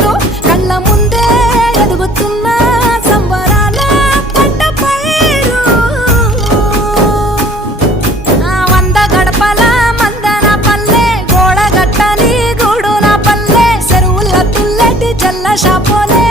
ఊరు కళ్ళ ముందే ఎదుగుతున్న సంబరాల పంట పైరు వంద గడపల మందన పల్లె గోడ గట్టని గూడు నా పల్లె చెరువుల తుల్లటి జల్ల షాపోలే